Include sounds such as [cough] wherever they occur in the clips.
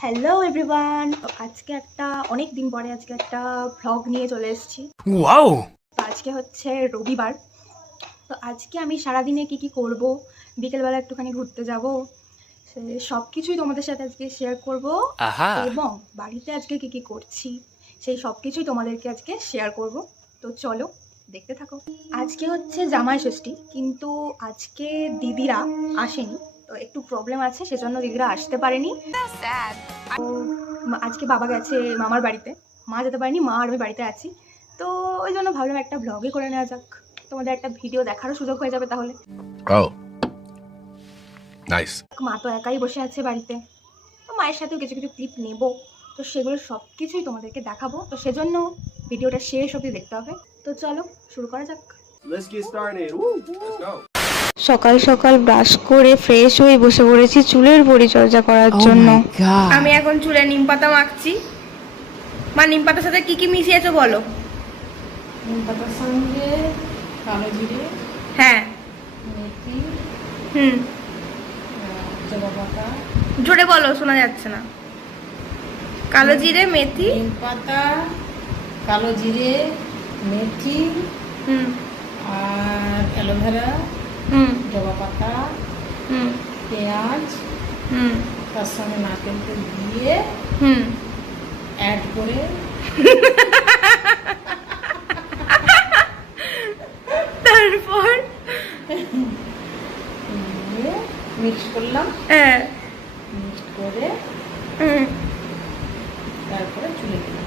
Hello everyone আজকে একটা অনেক দিন পরে আজকে একটা ভ্লগ নিয়ে চলে এসেছি! তো আজকে হচ্ছে রবিবার। তো আজকে আমি সারাদিনে কি কি করব বিকেলবেলা একটুখানি ঘুরতে যাব সব কিছুই তোমাদের সাথে আজকে শেয়ার করব। এবং বাড়িতে আজকে কি কি করছি সেই সব কিছুই তোমাদেরকে আজকে শেয়ার করব। তো চলো দেখতে থাকো। আজকে হচ্ছে জামাই ষষ্ঠী কিন্তু আজকে দিদিরা আসেনি তো একটু প্রবলেম আছে সেজন্য দিদিরা আসতে পারেনি। তো আজকে বাবা গেছে মামার বাড়িতে। মা যেতে পারেনি মা আর আমি বাড়িতে আছি। তো ওই জন্য ভাবলাম একটা ভ্লগে করে নেওয়া যাক। তোমাদের একটা ভিডিও দেখারও সুযোগ হয়ে যাবে তাহলে। Oh. মা তো একাই বসে আছে বাড়িতে। তো মায়ের সাথেও কিছু কিছু ক্লিপ নেব। তো সেগুলো সব কিছুই তোমাদেরকে দেখাবো। তো সেজন্য ভিডিওটা শেষ অবধি দেখতে হবে। তো চলো শুরু করা যাক। Let's get started. Woo, let's go. সকাল সকাল ব্রাশ করে ফ্রেশ হয়ে বসে পড়েছি চুলের পরিচর্যা করার জন্য। আমি এখন চুলে নিম পাতা মাখছি। মা নিম পাতার সাথে কি কি মিশিয়েছো বলো? নিম পাতার সঙ্গে কালো জিরে হ্যাঁ। মেথি হুম। জবা পাতা। জোরে বলো শোনা যাচ্ছে না। কালো জিরে মেথি। নিম পাতা কালো জিরে মেথি আর অ্যালোভেরা জবা পাতা পেঁয়াজ হুম। তার সঙ্গে নারকেল তেল দিয়ে অ্যাড করে তারপর? দিয়ে মিক্স করলাম। হ্যাঁ মিক্স করে তারপরে চুলে দিলাম।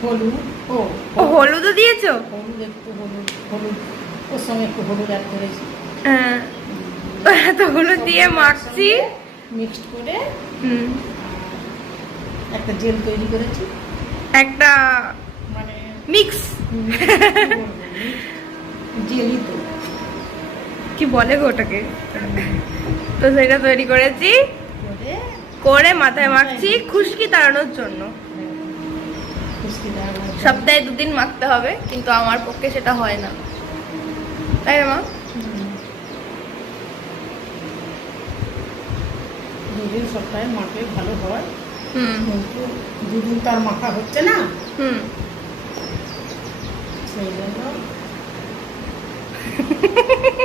হলুদ ও হলুদও দিয়েছ? হলুদ একটু হলুদ হলুদ। ওর সঙ্গে একটু হলুদ অ্যাড করেছি হ্যাঁ। [laughs] দিয়ে মাখছি। মিক্সড করে হুম। একটা জেল তৈরি করেছি। একটা মানে মিক্স জেলই [laughs] তো। কি বলে গো ওটাকে? তো সেটা তৈরি করেছি। করে মাথায় মাখছি খুশকি তাড়ানোর জন্য। খুশকি। সপ্তাহে দুদিন মাখতে হবে কিন্তু আমার পক্ষে সেটা হয় না। তাই না মা? দুদিন সপ্তাহে মাখলে ভালো হয় কিন্তু দুদিন মাখা হচ্ছে না। হুম। সেই জন্য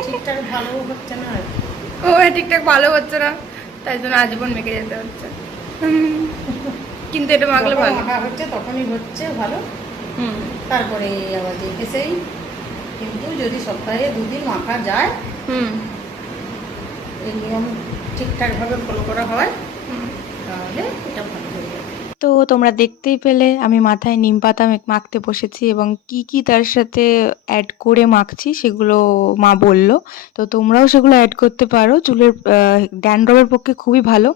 ঠিকঠাক ভালো হচ্ছে না। ও ঠিকঠাক ভালো হচ্ছে না তাই জন্য আজীবন মেখে যেতে হচ্ছে। কিন্তু এটা মাখলে ভালো। হচ্ছে তখনই হচ্ছে ভালো। তারপরে আবার দেখে সেই কিন্তু যদি সপ্তাহে দুদিন মাখা যায় হুম। এই নিয়ম ঠিকঠাকভাবে ফলো করা হয় তাহলে এটা ভালো হয়ে যাবে। তো তোমরা দেখতেই পেলে আমি মাথায় নিম পাতা মাখতে বসেছি এবং কি কি তার সাথে অ্যাড করে মাখছি সেগুলো মা বলল। তো তোমরাও সেগুলো অ্যাড করতে পারো। চুলের ড্যান্ড্রবের পক্ষে খুবই ভালো।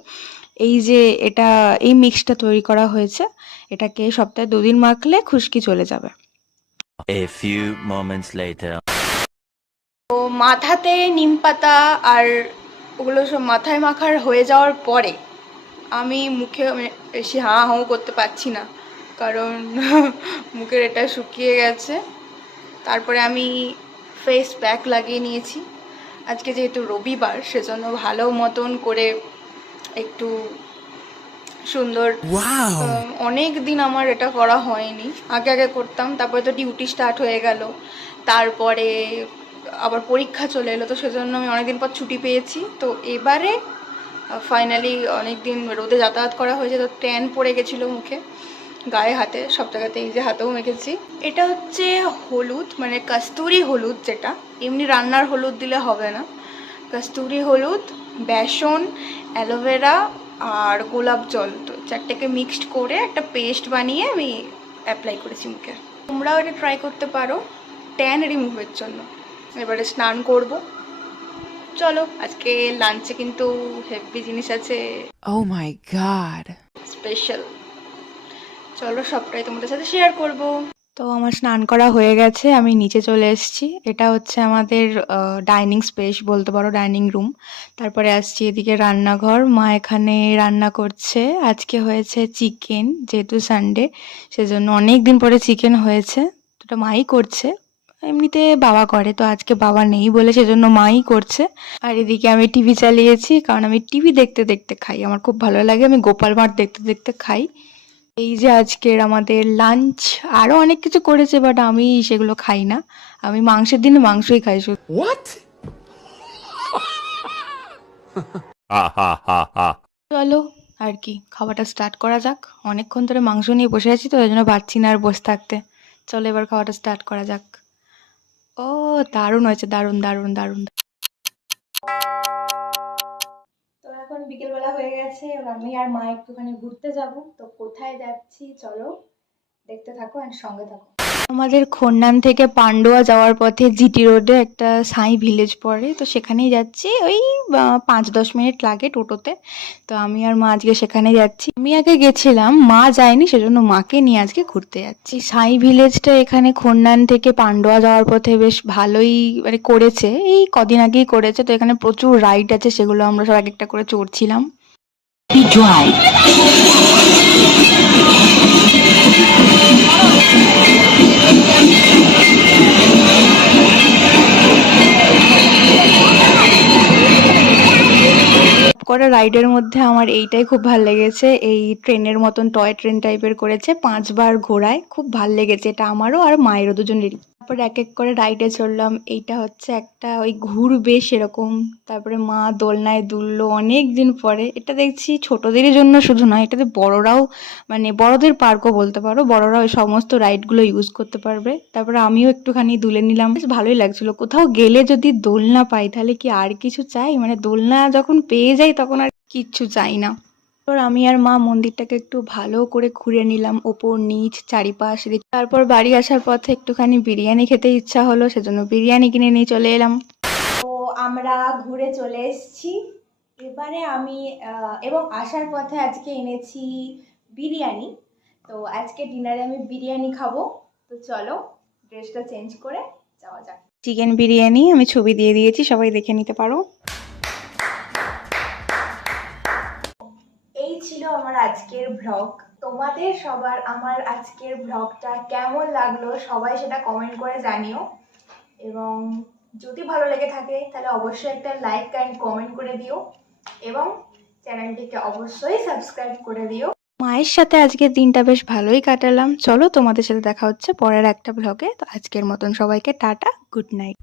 এই যে এটা এই মিক্সটা তৈরি করা হয়েছে এটাকে সপ্তাহে দুদিন মাখলে খুশকি চলে যাবে। A few moments later. তো মাথাতে নিম পাতা আর ওগুলো সব মাথায় মাখার হয়ে যাওয়ার পরে আমি মুখে বেশি হাঁ হাঁ করতে পারছি না কারণ [laughs] মুখের এটা শুকিয়ে গেছে। তারপরে আমি ফেস প্যাক লাগিয়ে নিয়েছি। আজকে যেহেতু রবিবার সেজন্য ভালো মতন করে একটু সুন্দর। অনেক দিন আমার এটা করা হয়নি। আগে আগে করতাম তারপরে তো ডিউটি স্টার্ট হয়ে গেল। তারপরে আবার পরীক্ষা চলে এলো তো সেজন্য আমি অনেকদিন পর ছুটি পেয়েছি। তো এবারে ফাইনালি অনেক দিন রোদে যাতায়াত করা হয়েছে তো ট্যান পড়ে গেছিল মুখে গায়ে হাতে সব জায়গাতে এই যে হাতেও মেখেছি। এটা হচ্ছে হলুদ মানে কাস্তুরি হলুদ যেটা। এমনি রান্নার হলুদ দিলে হবে না। কাস্তুরি হলুদ বেসন অ্যালোভেরা আর গোলাপ জল। তো চারটেকে মিক্সড করে একটা পেস্ট বানিয়ে আমি অ্যাপ্লাই করেছি মুখে। তোমরাও এটা ট্রাই করতে পারো ট্যান রিমুভের জন্য। এবারে স্নান করব। চলো আজকে লাঞ্চে কিন্তু হেভি জিনিস আছে। ও মাই god. স্পেশাল চলো সবটাই তোমাদের সাথে শেয়ার করব। তো আমার স্নান করা হয়ে গেছে, আমি নিচে চলে এসেছি। এটা হচ্ছে আমাদের ডাইনিং স্পেস বলতে পারো ডাইনিং রুম তারপরে আসছি এদিকে রান্নাঘর। মা এখানে রান্না করছে। আজকে হয়েছে চিকেন যেহেতু সানডে সেজন্য অনেক দিন পরে চিকেন হয়েছে। ওটা মাই করছে। এমনিতে বাবা করে, তো আজকে বাবা নেই বলে সেজন্য মাই করছে। আর এদিকে আমি টিভি চালিয়েছি, কারণ আমি টিভি দেখতে দেখতে খাই। আমার খুব ভালো লাগে, আমি গোপাল ভাঁড় দেখতে দেখতে খাই। এই যে আজকের আমাদের লাঞ্চ আরও অনেক কিছু করেছে বাট আমি সেগুলো খাই না। আমি মাংসের দিনে মাংসই খাই শুধু. [laughs] চলো আর কি খাওয়াটা স্টার্ট করা যাক। অনেকক্ষণ ধরে মাংস নিয়ে বসে আছি তো ওই জন্য পারছি না আর বসে থাকতে। চলো এবার খাওয়াটা স্টার্ট করা যাক। ও দারুণ হয়েছে দারুণ দারুণ দারুণ। বিকেলবেলা হয়ে গেছে, এবার আমি আর মা একটুখানি ঘুরতে যাব। তো কোথায় যাচ্ছি, চলো দেখতে থাকো আর সঙ্গে থাকো। আমাদের খন্নান থেকে পান্ডুয়া যাওয়ার পথে জিটি রোডে একটা সাই ভিলেজ পড়ে, তো সেখানেই যাচ্ছি। ওই পাঁচ দশ মিনিট লাগে টোটোতে। তো আমি আর মা আজকে সেখানে যাচ্ছি। আমি আগে গেছিলাম, মা যায়নি, সেজন্য মাকে নিয়ে আজকে ঘুরতে যাচ্ছি। সাই ভিলেজটা এখানে খন্নান থেকে পান্ডুয়া যাওয়ার পথে বেশ ভালোই মানে করেছে। এই কদিন আগেই করেছে, তো এখানে প্রচুর রাইড আছে, সেগুলো আমরা সব এক একটা করে চড়ছিলাম। করা রাইডের মধ্যে আমার এইটাই খুব ভালো লেগেছে। এই ট্রেনের মতন টয় ট্রেন টাইপের করেছে। পাঁচবার ঘোরায়। খুব ভালো লেগেছে এটা আমারও আর মায়েরও দুজনেরই। তারপর এক এক করে রাইডে চললাম এইটা হচ্ছে একটা ওই ঘুরবে সেরকম। তারপরে মা দোলনায় দুললো অনেক দিন পরে। এটা দেখছি ছোটদেরই জন্য শুধু নয়, এটাতে বড়রাও মানে বড়দের পার্কও বলতে পারো। বড়রা ওই সমস্ত রাইডগুলো ইউজ করতে পারবে। তারপরে আমিও একটুখানি দুলে নিলাম। বেশ ভালোই লাগছিল। কোথাও গেলে যদি দোলনা পাই, তাহলে কি আর কিছু চাই? মানে দোলনা যখন পেয়ে যাই, তখন আর কিচ্ছু চাই না। তারপর আমি আর মা মন্দিরটাকে একটু ভালো করে ঘুরে নিলাম ওপর, নিচ, চারিপাশ। তারপর বাড়ি আসার পথে একটুখানি বিরিয়ানি খেতে ইচ্ছা হলো, সেজন্য বিরিয়ানি কিনে নিয়ে চলে এলাম। তো আমরা ঘুরে চলে এসেছি। এবারে আমি এবং আসার পথে আজকে এনেছি বিরিয়ানি। তো আজকে ডিনারে আমি বিরিয়ানি খাব। তো চলো, ড্রেসটা চেঞ্জ করে যাওয়া যাক। চিকেন বিরিয়ানি আমি ছবি দিয়ে দিয়েছি, সবাই দেখে নিতে পারো। আমার আজকের ভ্লগ তোমাদের সবার আমার আজকের ভ্লগটা কেমন লাগল সবাই সেটা কমেন্ট করে জানিও। এবং যদি ভালো লেগে থাকে, তাহলে অবশ্যই একটা লাইক অ্যান্ড কমেন্ট করে দিও। এবং চ্যানেলটিকে অবশ্যই সাবস্ক্রাইব করে দিও। মায়ের সাথে আজকের দিনটা বেশ ভালোই কাটালাম। চলো তোমাদের সাথে দেখা হচ্ছে পরের একটা ব্লগে তো আজকের মতন সবাইকে টাটা গুড নাইট